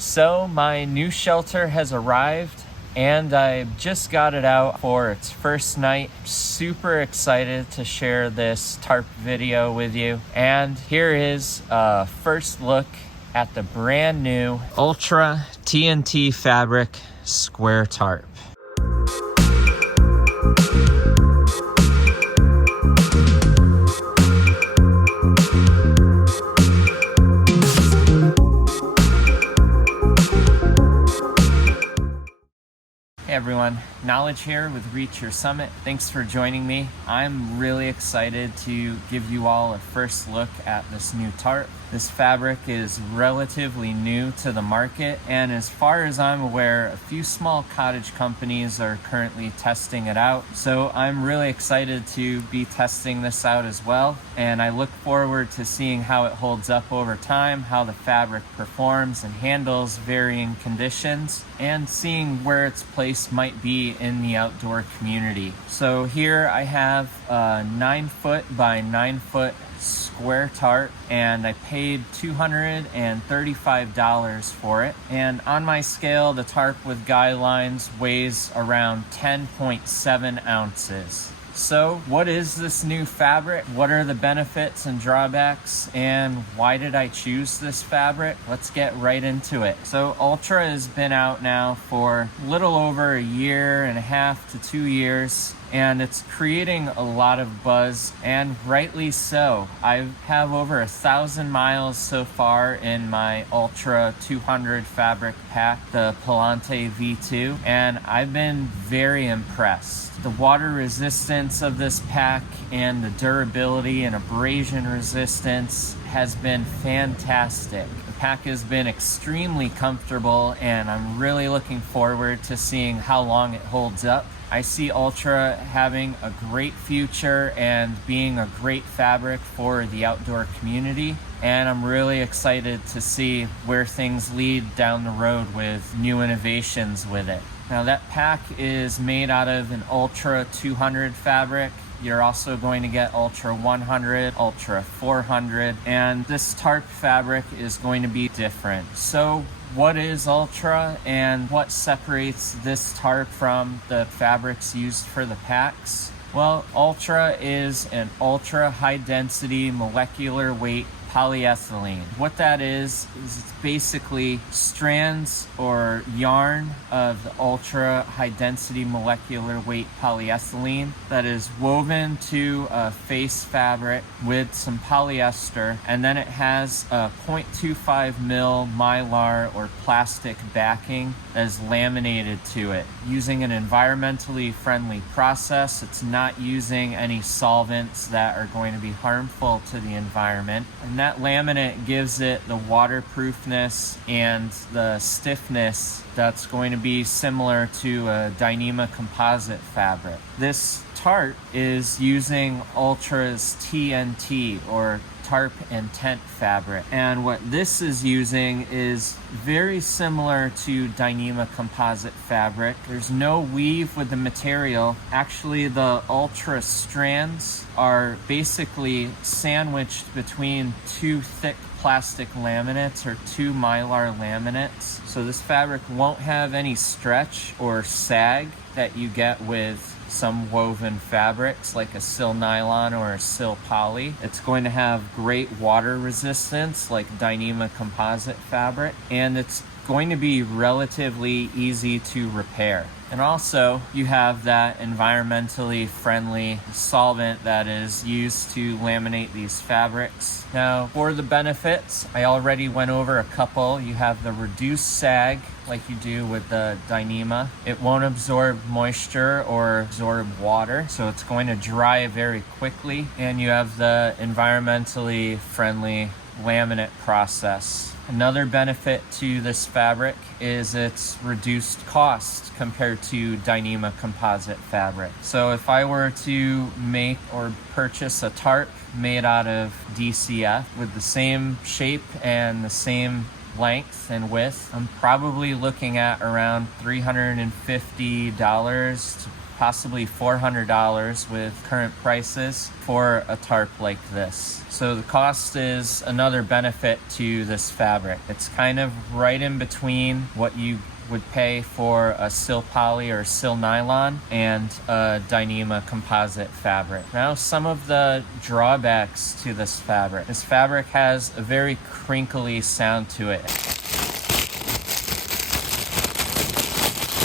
So my new shelter has arrived and I just got it out for its first night. Super excited to share this tarp video with you. And here is a first look at the brand new Ultra TNT fabric square tarp. Hey everyone, Knowledge here with Reach Your Summit. Thanks for joining me. I'm really excited to give you all a first look at this new tarp. This fabric is relatively new to the market, and as far as I'm aware, a few small cottage companies are currently testing it out. So I'm really excited to be testing this out as well, and I look forward to seeing how it holds up over time, how the fabric performs and handles varying conditions, and seeing where its place might be in the outdoor community. So here I have a 9-foot by 9-foot square tarp, and I paid $235 for it. And on my scale, the tarp with guidelines weighs around 10.7 ounces. So what is this new fabric? What are the benefits and drawbacks? And why did I choose this fabric? Let's get right into it. So Ultra has been out now for a little over a year and a half to 2 years, and it's creating a lot of buzz, and rightly so. I have over 1,000 miles so far in my Ultra 200 fabric pack, the Palante V2, and I've been very impressed. The water resistance of this pack and the durability and abrasion resistance has been fantastic. The pack has been extremely comfortable, and I'm really looking forward to seeing how long it holds up. I see Ultra having a great future and being a great fabric for the outdoor community, and I'm really excited to see where things lead down the road with new innovations with it. Now that pack is made out of an Ultra 200 fabric. You're also going to get Ultra 100, Ultra 400, and this tarp fabric is going to be different. So what is Ultra, and what separates this tarp from the fabrics used for the packs? Well, Ultra is an ultra high density molecular weight polyethylene. What that is it's basically strands or yarn of the ultra high density molecular weight polyethylene that is woven to a face fabric with some polyester, and then it has a 0.25 mil mylar or plastic backing that is laminated to it using an environmentally friendly process. It's not using any solvents that are going to be harmful to the environment, and that laminate gives it the waterproofness and the stiffness that's going to be similar to a Dyneema composite fabric. This tarp is using Ultra's TNT or tarp and tent fabric, and what this is using is very similar to Dyneema composite fabric. There's no weave with the material. Actually, the Ultra strands are basically sandwiched between two thick plastic laminates or two mylar laminates. So this fabric won't have any stretch or sag that you get with some woven fabrics like a sil nylon or a sil poly. It's going to have great water resistance like Dyneema composite fabric, and it's going to be relatively easy to repair. And also you have that environmentally friendly solvent that is used to laminate these fabrics. Now for the benefits, I already went over a couple. You have the reduced sag like you do with the Dyneema. It won't absorb moisture or absorb water, so it's going to dry very quickly. And you have the environmentally friendly laminate process. Another benefit to this fabric is its reduced cost compared to Dyneema composite fabric. So if I were to make or purchase a tarp made out of DCF with the same shape and the same length and width, I'm probably looking at around $350 to possibly $400 with current prices for a tarp like this. So the cost is another benefit to this fabric. It's kind of right in between what you would pay for a sil poly or sil nylon and a Dyneema composite fabric. Now, some of the drawbacks to this fabric. This fabric has a very crinkly sound to it.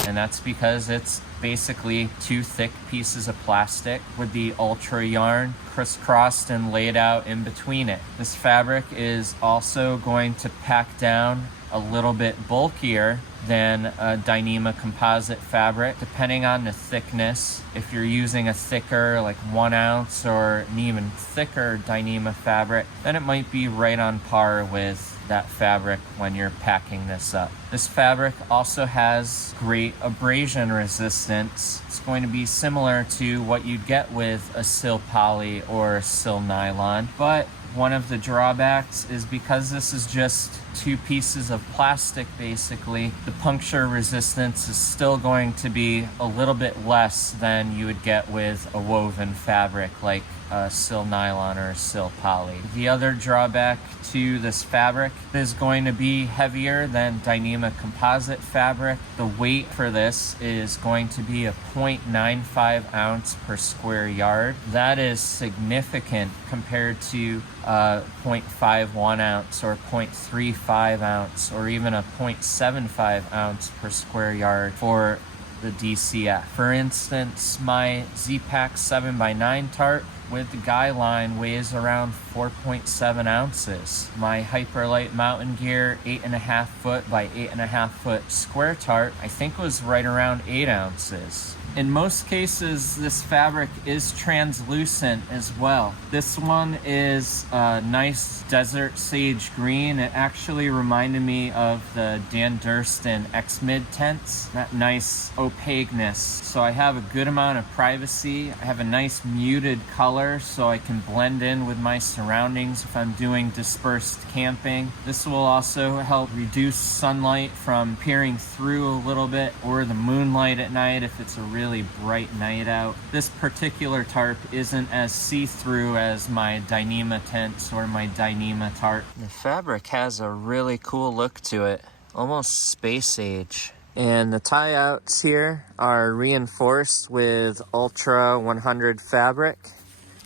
And that's because it's basically two thick pieces of plastic with the ultra yarn crisscrossed and laid out in between it. This fabric is also going to pack down a little bit bulkier than a Dyneema composite fabric, depending on the thickness. If you're using a thicker, like 1 ounce or an even thicker Dyneema fabric, then it might be right on par with that fabric when you're packing this up. This fabric also has great abrasion resistance. It's going to be similar to what you'd get with a sil poly or a sil nylon, but one of the drawbacks is because this is just two pieces of plastic, basically, the puncture resistance is still going to be a little bit less than you would get with a woven fabric like a sil nylon or a sil poly. The other drawback to this fabric is going to be heavier than Dyneema composite fabric. The weight for this is going to be a 0.95 ounce per square yard. That is significant compared to 0.51 ounce or 0.35 ounce or even a 0.75 ounce per square yard for the DCF. For instance, my Z-Pack 7x9 tarp with the guy line weighs around 4.7 ounces. My Hyperlight Mountain Gear 8.5 foot by 8.5 foot square tarp, I think was right around 8 ounces. In most cases, this fabric is translucent as well. This one is a nice desert sage green. It actually reminded me of the Dan Durston X-Mid tents, that nice opaqueness. So I have a good amount of privacy. I have a nice muted color so I can blend in with my surroundings if I'm doing dispersed camping. This will also help reduce sunlight from peering through a little bit, or the moonlight at night if it's a really bright night out. This particular tarp isn't as see-through as my Dyneema tents or my Dyneema tarp. The fabric has a really cool look to it, almost space age. And the tie-outs here are reinforced with Ultra 100 fabric.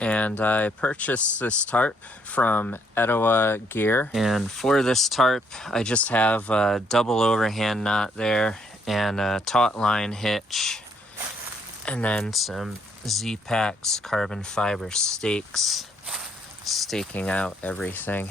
And I purchased this tarp from Etowah Gear. And for this tarp, I just have a double overhand knot there and a taut line hitch. And then some Z-Packs carbon fiber stakes, staking out everything.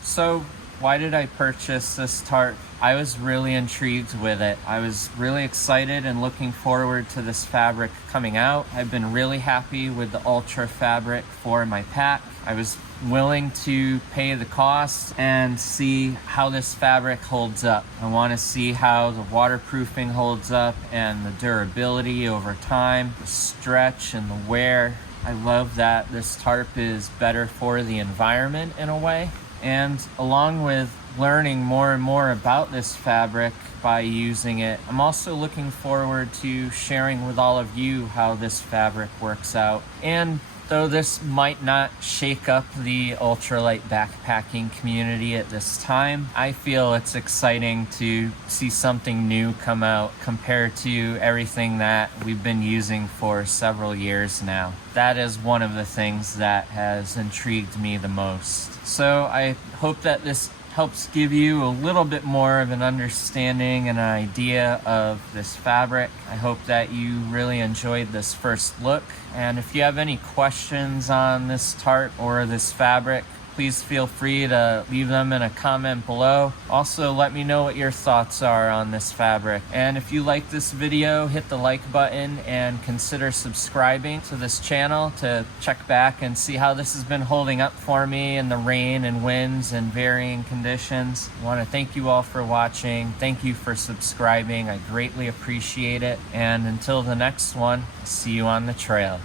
So why did I purchase this tarp? I was really intrigued with it. I was really excited and looking forward to this fabric coming out. I've been really happy with the Ultra fabric for my pack. I was willing to pay the cost and see how this fabric holds up. I want to see how the waterproofing holds up and the durability over time, the stretch and the wear. I love that this tarp is better for the environment in a way. And along with learning more and more about this fabric by using it, I'm also looking forward to sharing with all of you how this fabric works out. And though this might not shake up the ultralight backpacking community at this time, I feel it's exciting to see something new come out compared to everything that we've been using for several years now. That is one of the things that has intrigued me the most. So I hope that this helps give you a little bit more of an understanding and an idea of this fabric. I hope that you really enjoyed this first look. And if you have any questions on this tarp or this fabric, please feel free to leave them in a comment below. Also, let me know what your thoughts are on this fabric. And if you like this video, hit the like button and consider subscribing to this channel to check back and see how this has been holding up for me in the rain and winds and varying conditions. I want to thank you all for watching. Thank you for subscribing. I greatly appreciate it. And until the next one, I'll see you on the trail.